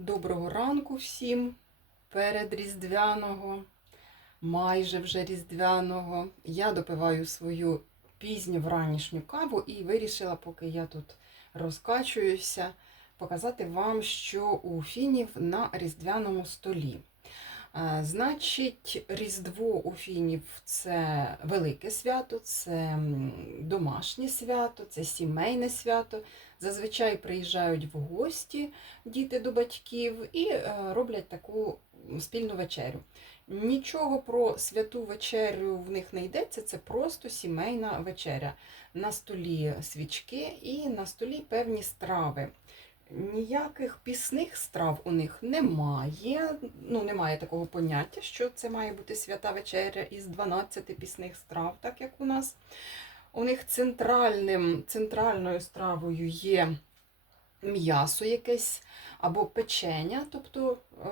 Доброго ранку всім перед Різдвяного, майже вже Різдвяного. Я допиваю свою пізню вранішню каву і вирішила, поки я тут розкачуюся, показати вам, що у фінів на різдвяному столі. Значить, Різдво у фінів це велике свято, це домашнє свято, це сімейне свято. Зазвичай приїжджають в гості діти до батьків і е, роблять таку спільну вечерю. Нічого про святу вечерю в них не йдеться, це просто сімейна вечеря. На столі свічки і на столі певні страви. Ніяких пісних страв у них немає. Ну, немає такого поняття, що це має бути свята вечеря із 12 пісних страв, так як у нас. У них центральним, центральною стравою є м'ясо якесь або печення, тобто е,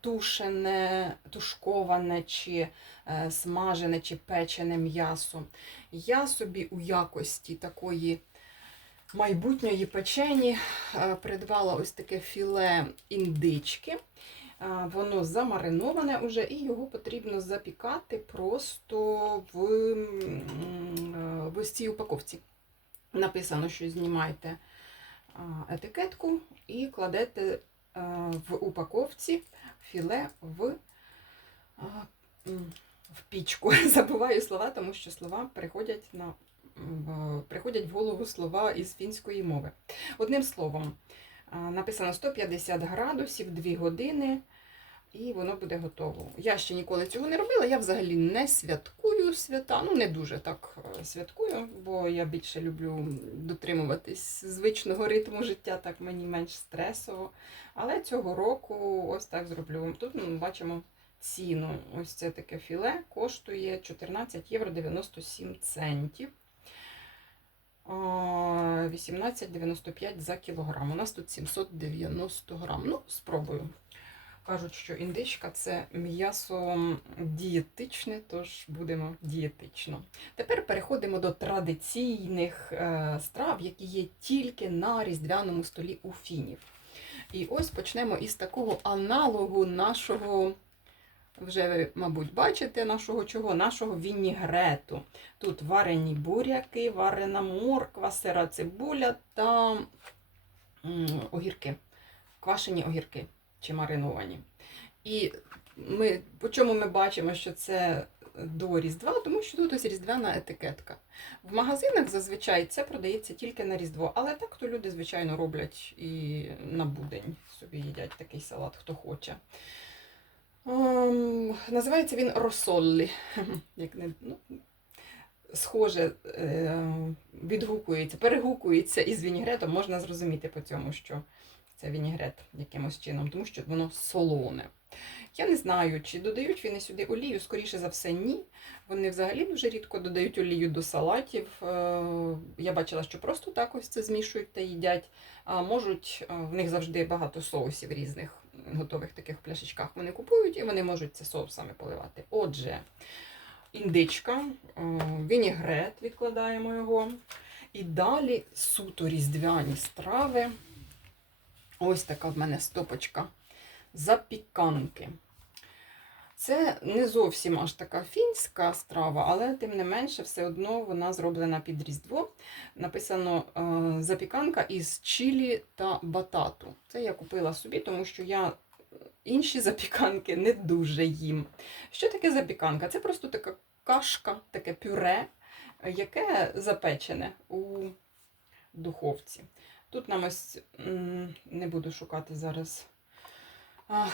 тушене, тушковане чи е, смажене чи печене м'ясо. Я собі у якості такої майбутньої печені е, придбала ось таке філе індички. Е, Воно замариноване уже, і його потрібно запікати просто в, е, в ось цій упаковці. Написано, що знімайте а, етикетку і кладете в упаковці філе в, в пічку. Забуваю слова, тому що слова приходять на приходять в голову слова із фінської мови. Одним словом, написано 150 градусів, 2 години, і воно буде готово. Я ще ніколи цього не робила, я взагалі не святкую свята, ну не дуже так е, святкую, бо я більше люблю дотримуватись звичного ритму життя, так мені менш стресово. Але цього року ось так зроблю. Тут ми бачимо ціну. Ось це таке філе коштує 14 євро 97 центів. А, 18,95 за кілограм. У нас тут 790 грам. Ну, спробую. Кажуть, що індичка це м'ясо дієтичне, тож будемо дієтично. Тепер переходимо до традиційних е, страв, які є тільки на різдвяному столі у фінів. І ось почнемо із такого аналогу нашого, вже ви, мабуть, бачите, нашого чого? Нашого вінігрету. Тут варені буряки, варена морква, сира цибуля та огірки, квашені огірки чи мариновані. І ми, по чому ми бачимо, що це до Різдва, тому що тут ось різдвяна етикетка. В магазинах зазвичай це продається тільки на Різдво, але так то люди, звичайно, роблять і на будень собі їдять такий салат, хто хоче. Ем, називається він росоллі. Як не, ну, схоже, е, відгукується, перегукується із вінігретом, можна зрозуміти по цьому, що це вінігрет якимось чином, тому що воно солоне. Я не знаю, чи додають вони сюди олію, скоріше за все, ні. Вони взагалі дуже рідко додають олію до салатів. Е, Я бачила, що просто так ось це змішують та їдять. А можуть, е, в них завжди багато соусів різних готових таких пляшечках вони купують, і вони можуть це соусами поливати. Отже, індичка, е, вінігрет, відкладаємо його. І далі суто різдвяні страви. Ось така в мене стопочка запіканки. Це не зовсім аж така фінська страва, але тим не менше, все одно вона зроблена під Різдво. Написано е, запіканка із чилі та батату. Це я купила собі, тому що я інші запіканки не дуже їм. Що таке запіканка? Це просто така кашка, таке пюре, яке запечене у духовці. Тут нам ось не буду шукати зараз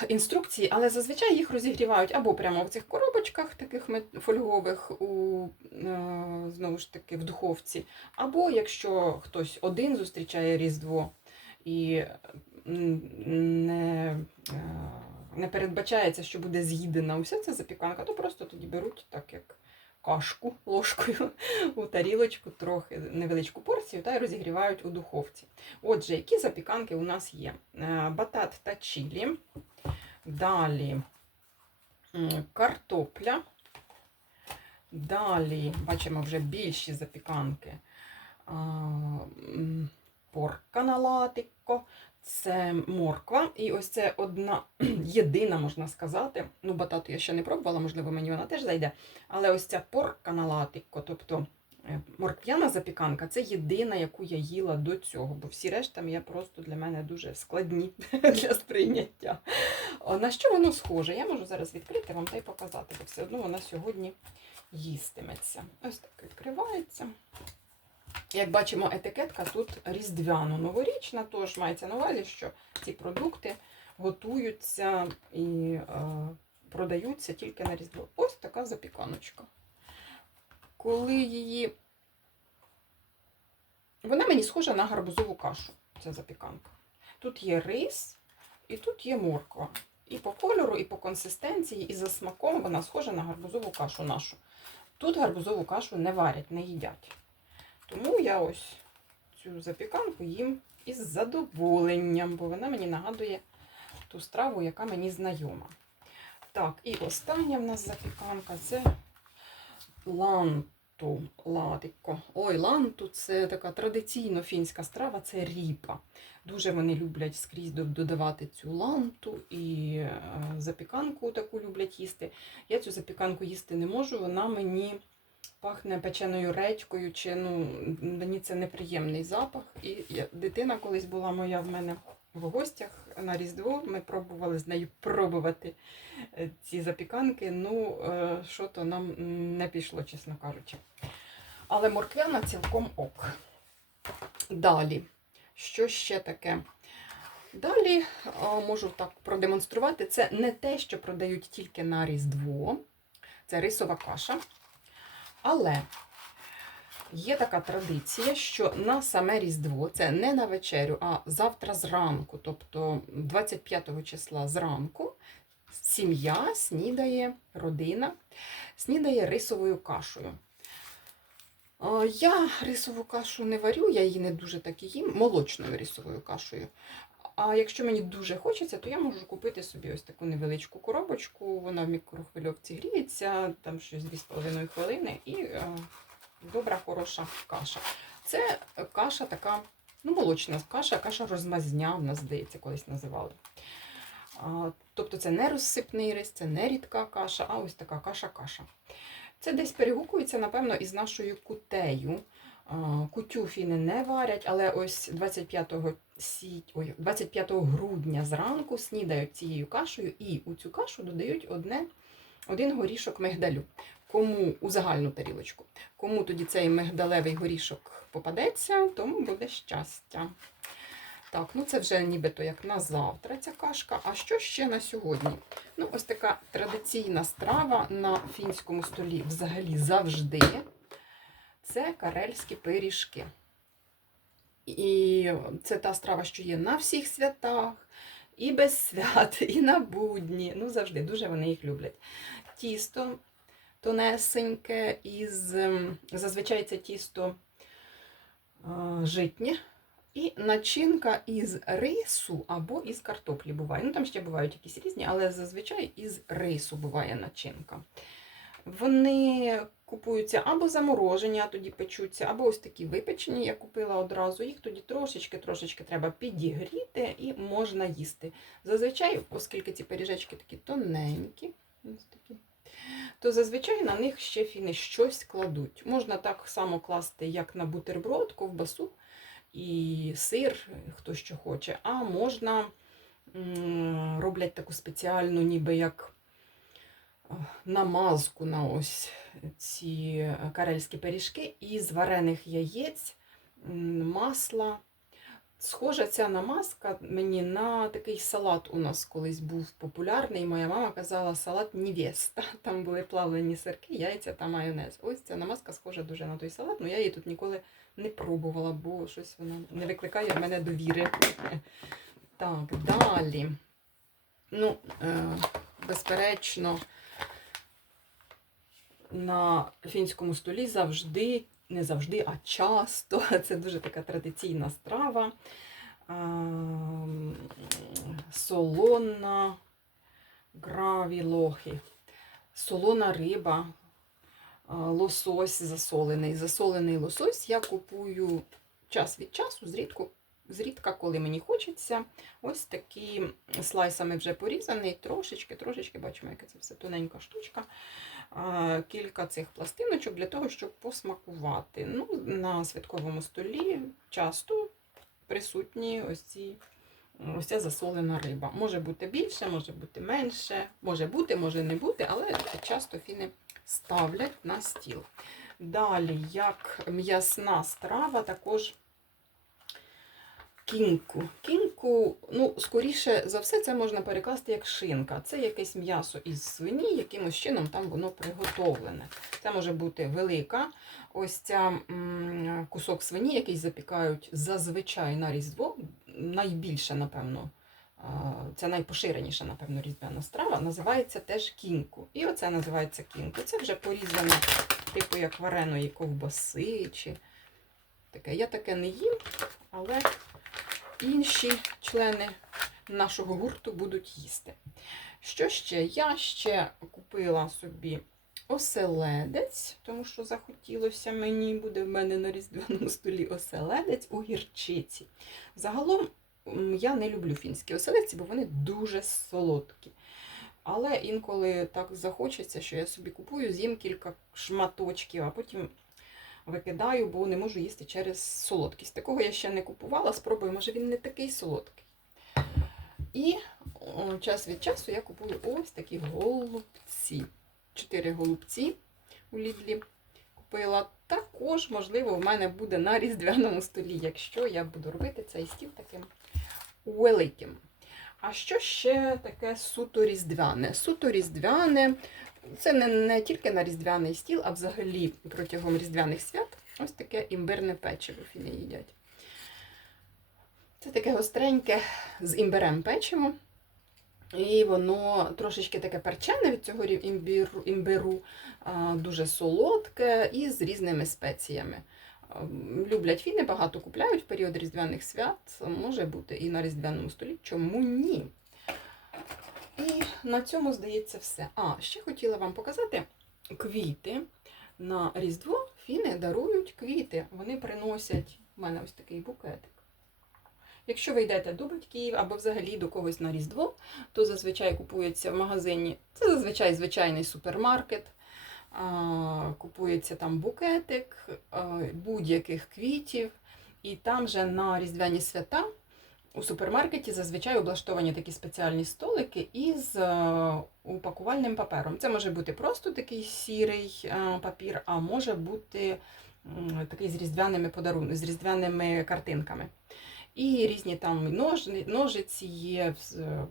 інструкції, але зазвичай їх розігрівають або прямо в цих коробочках, таких фольгових, у, е, знову ж таки, в духовці, або якщо хтось один зустрічає Різдво і не, е, не передбачається, що буде з'їдена уся ця запіканка, то просто тоді беруть так, як кашку ложкою у тарілочку, трохи невеличку порцію та й розігрівають у духовці. Отже, які запіканки у нас є? Е, Батат та чилі. Далі картопля. Далі бачимо вже більші запіканки. Порка на латико, Це морква. І ось це одна єдина, можна сказати. Ну, батату я ще не пробувала, можливо, мені вона теж зайде. Але ось ця порка на латико, тобто е, морквяна запіканка, це єдина, яку я їла до цього, бо всі решта є просто для мене дуже складні для сприйняття. На що воно схоже? Я можу зараз відкрити вам та й показати, бо все одно вона сьогодні їстиметься. Ось так відкривається. Як бачимо, етикетка тут різдвяно-новорічна, тож мається на увазі, що ці продукти готуються і е, продаються тільки на різдво. Ось така запіканочка. Коли її. Вона мені схожа на гарбузову кашу, ця запіканка. Тут є рис і тут є морква. І по кольору, і по консистенції, і за смаком вона схожа на гарбузову кашу нашу. Тут гарбузову кашу не варять, не їдять. Тому я ось цю запіканку їм із задоволенням, бо вона мені нагадує ту страву, яка мені знайома. Так, і остання в нас запіканка це ланту латико. Ой, ланту це така традиційно фінська страва, це ріпа. Дуже вони люблять скрізь додавати цю ланту і е, запіканку таку люблять їсти. Я цю запіканку їсти не можу, вона мені пахне печеною редькою, чи ну, мені це неприємний запах. І дитина колись була моя в мене в гостях на Різдво. Ми пробували з нею пробувати е, ці запіканки. Ну, е, що то нам не пішло, чесно кажучи. Але морквяна цілком ок. Далі, що ще таке? Далі а, можу так продемонструвати. Це не те, що продають тільки на Різдво. Це рисова каша. Але є така традиція, що на саме Різдво, це не на вечерю, а завтра зранку, тобто 25 числа зранку, сім'я снідає, родина снідає рисовою кашею. Я рисову кашу не варю, я її не дуже так і їм, молочною рисовою кашею. А якщо мені дуже хочеться, то я можу купити собі ось таку невеличку коробочку. Вона в мікрохвильовці гріється, там щось 2,5 хвилини, і е, добра, хороша каша. Це каша така, ну, молочна каша, каша розмазня, в нас, здається, колись називали. А, тобто це не розсипний рис, це не рідка каша, а ось така каша-каша. Це десь перегукується, напевно, із нашою кутею. А, Кутю фіни не варять, але ось 25, січ... Ой, 25 грудня зранку снідають цією кашею і у цю кашу додають одне, один горішок мигдалю. Кому у загальну тарілочку. Кому тоді цей мигдалевий горішок попадеться, тому буде щастя. Так, ну це вже нібито як на завтра ця кашка. А що ще на сьогодні? Ну, ось така традиційна страва на фінському столі взагалі завжди. Це карельські пиріжки. І це та страва, що є на всіх святах, і без свят, і на будні. Ну, завжди дуже вони їх люблять. Тісто тонесеньке, із, ем, зазвичай це тісто а, житнє. І начинка із рису або із картоплі буває. Ну, там ще бувають якісь різні, але зазвичай із рису буває начинка. Вони купуються або заморожені, а тоді печуться, або ось такі випечені, я купила одразу. Їх тоді трошечки-трошечки треба підігріти і можна їсти. Зазвичай, оскільки ці пиріжечки такі тоненькі, ось такі, то зазвичай на них ще фіни щось кладуть. Можна так само класти, як на бутерброд, ковбасу і сир, хто що хоче. А можна роблять таку спеціальну, ніби як намазку на ось ці карельські пиріжки із варених яєць, масла. Схожа ця намазка мені на такий салат у нас колись був популярний. Моя мама казала салат Нівеста. Там були плавлені сирки, яйця та майонез. Ось ця намазка схожа дуже на той салат, але я її тут ніколи не пробувала, бо щось вона не викликає в мене довіри. Так, далі. Ну, е, безперечно, на фінському столі завжди, не завжди, а часто. Це дуже така традиційна страва. Солона граві лохи. Солона риба, лосось засолений. Засолений лосось я купую час від часу, зрідку зрідка, коли мені хочеться, ось такі слайсами вже порізаний, трошечки, трошечки, бачимо, яка це все тоненька штучка. Кілька цих пластиночок для того, щоб посмакувати. Ну, на святковому столі часто присутні ось ці. Ось ця засолена риба. Може бути більше, може бути менше, може бути, може не бути, але часто фіни ставлять на стіл. Далі, як м'ясна страва, також кінку. Кінку, ну, скоріше за все, це можна перекласти як шинка. Це якесь м'ясо із свині, якимось чином там воно приготовлене. Це може бути велика. Ось ця кусок свині, який запікають зазвичай на Різдво, найбільше, напевно. Це найпоширеніша, напевно, різдвяна страва, називається теж кінку. І оце називається кінку. Це вже порізане, типу як вареної ковбаси. чи таке. Я таке не їм, але інші члени нашого гурту будуть їсти. Що ще? Я ще купила собі оселедець, тому що захотілося мені, буде в мене на різдвяному столі оселедець у гірчиці. Загалом я не люблю фінські оселедці, бо вони дуже солодкі. Але інколи так захочеться, що я собі купую, з'їм кілька шматочків, а потім викидаю, бо не можу їсти через солодкість. Такого я ще не купувала, спробую, може він не такий солодкий. І час від часу я купую ось такі голубці. Чотири голубці у Лідлі купила. Також, можливо, в мене буде на різдвяному столі, якщо я буду робити цей стіл таким великим. А що ще таке суто різдвяне? Суто різдвяне це не, не тільки на різдвяний стіл, а взагалі протягом різдвяних свят ось таке імбирне печиво фіни їдять. Це таке гостреньке з імбирем печиво. І воно трошечки таке перчене від цього імбіру, імбиру, дуже солодке і з різними спеціями. Люблять фіни, багато купляють в період різдвяних свят. Може бути і на різдвяному столі. Чому ні? І на цьому, здається, все. А, ще хотіла вам показати квіти. На Різдво фіни дарують квіти. Вони приносять у мене ось такий букетик. Якщо ви йдете до батьків або взагалі до когось на Різдво, то зазвичай купується в магазині. Це зазвичай звичайний супермаркет. А, Купується там букетик будь-яких квітів, і там же на різдвяні свята у супермаркеті зазвичай облаштовані такі спеціальні столики із е, упакувальним папером. Це може бути просто такий сірий е, папір, а може бути такий з різдвяними подарунками, з різдвяними картинками. І різні там ножиці є, м,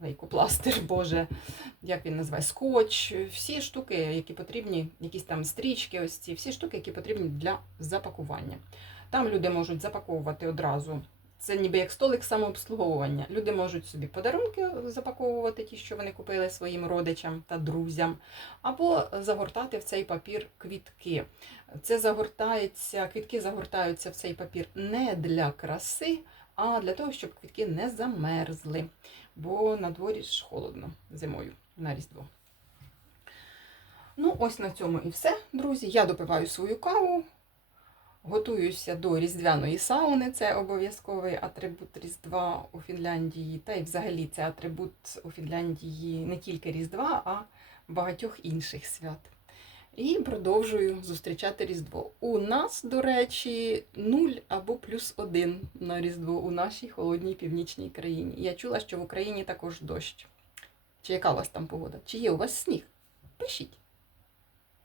лейкопластир, боже, як він називає, скотч, всі штуки, які потрібні, якісь там стрічки, ось ці, всі штуки, які потрібні для запакування. Там люди можуть запаковувати одразу. Це ніби як столик самообслуговування. Люди можуть собі подарунки запаковувати, ті, що вони купили своїм родичам та друзям, або загортати в цей папір квітки. Це загортається, квітки загортаються в цей папір не для краси, а для того, щоб квітки не замерзли. Бо на дворі ж холодно зимою на Різдво. Ну, ось на цьому і все, друзі. Я допиваю свою каву. Готуюся до різдвяної сауни, це обов'язковий атрибут Різдва у Фінляндії. Та й взагалі це атрибут у Фінляндії не тільки Різдва, а багатьох інших свят. І продовжую зустрічати Різдво. У нас, до речі, 0 або плюс 1 на Різдво у нашій холодній північній країні. Я чула, що в Україні також дощ. Чи яка у вас там погода? Чи є у вас сніг? Пишіть.